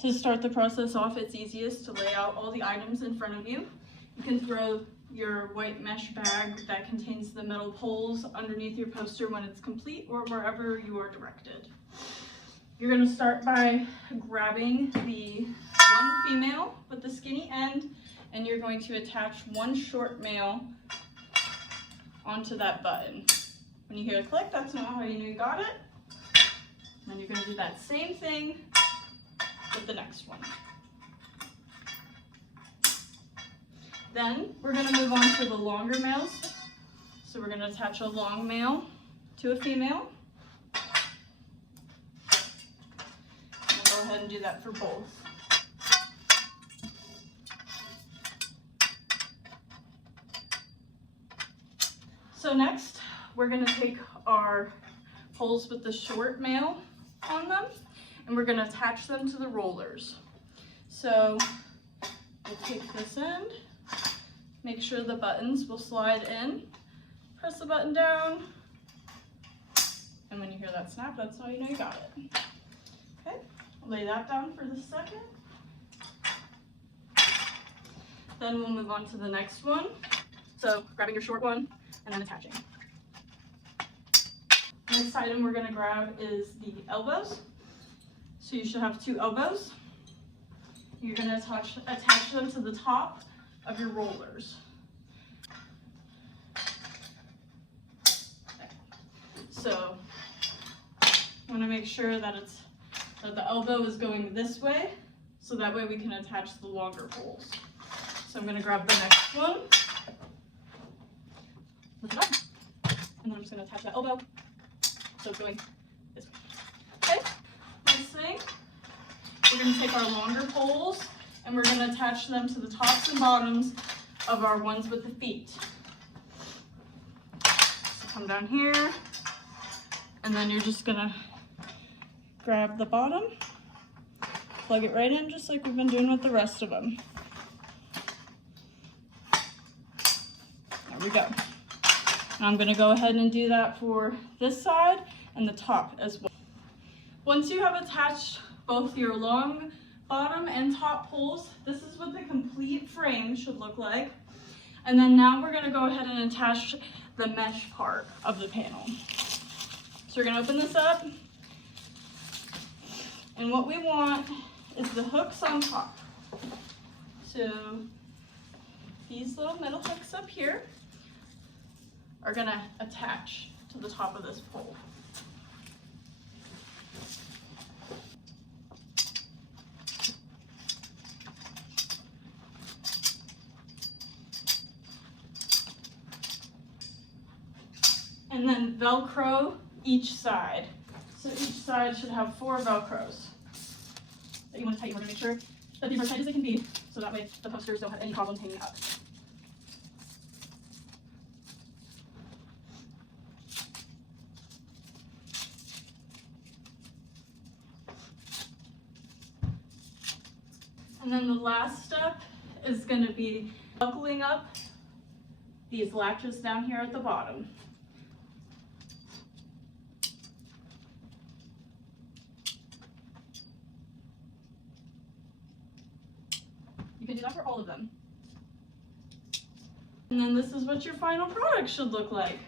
To start the process off, it's easiest to lay out all the items in front of you. You can throw your white mesh bag that contains the metal poles underneath your poster when it's complete, or wherever you are directed. You're going to start by grabbing the one female with the skinny end, and you're going to attach one short male onto that button. When you hear a click, that's not how you know you got it. And then you're going to do that same thing with the next one. Then we're going to move on to the longer males. So we're going to attach a long male to a female. And we'll go ahead and do that for both. So next, we're going to take our poles with the short male on them, and we're going to attach them to the rollers. So we'll take this end, make sure the buttons will slide in, press the button down, and when you hear that snap, that's how you know you got it. Okay, I'll lay that down for the second. Then we'll move on to the next one. So grabbing your short one and then attaching. Next item we're going to grab is the elbows. So you should have 2 elbows. You're going to attach them to the top of your rollers. So I want to make sure that the elbow is going this way, so that way we can attach the longer poles. So I'm going to grab the next one, lift it up, and then I'm just going to attach that elbow. So it's going this way. Okay, next thing, we're going to take our longer poles and we're going to attach them to the tops and bottoms of our ones with the feet. So come down here, and then you're just going to grab the bottom, plug it right in just like we've been doing with the rest of them. There we go. And I'm going to go ahead and do that for this side and the top as well. Once you have attached both your long bottom and top poles, this is what the complete frame should look like. And then now we're going to go ahead and attach the mesh part of the panel. So we're going to open this up. And what we want is the hooks on top. So these little metal hooks up here are going to attach to the top of this pole. And then Velcro each side. So each side should have 4 Velcros that you want to tighten. We're going to make sure that these are as tight as they can be, so that way the posters don't have any problems hanging up. And then the last step is going to be buckling up these latches down here at the bottom. You can do that for all of them. And then this is what your final product should look like.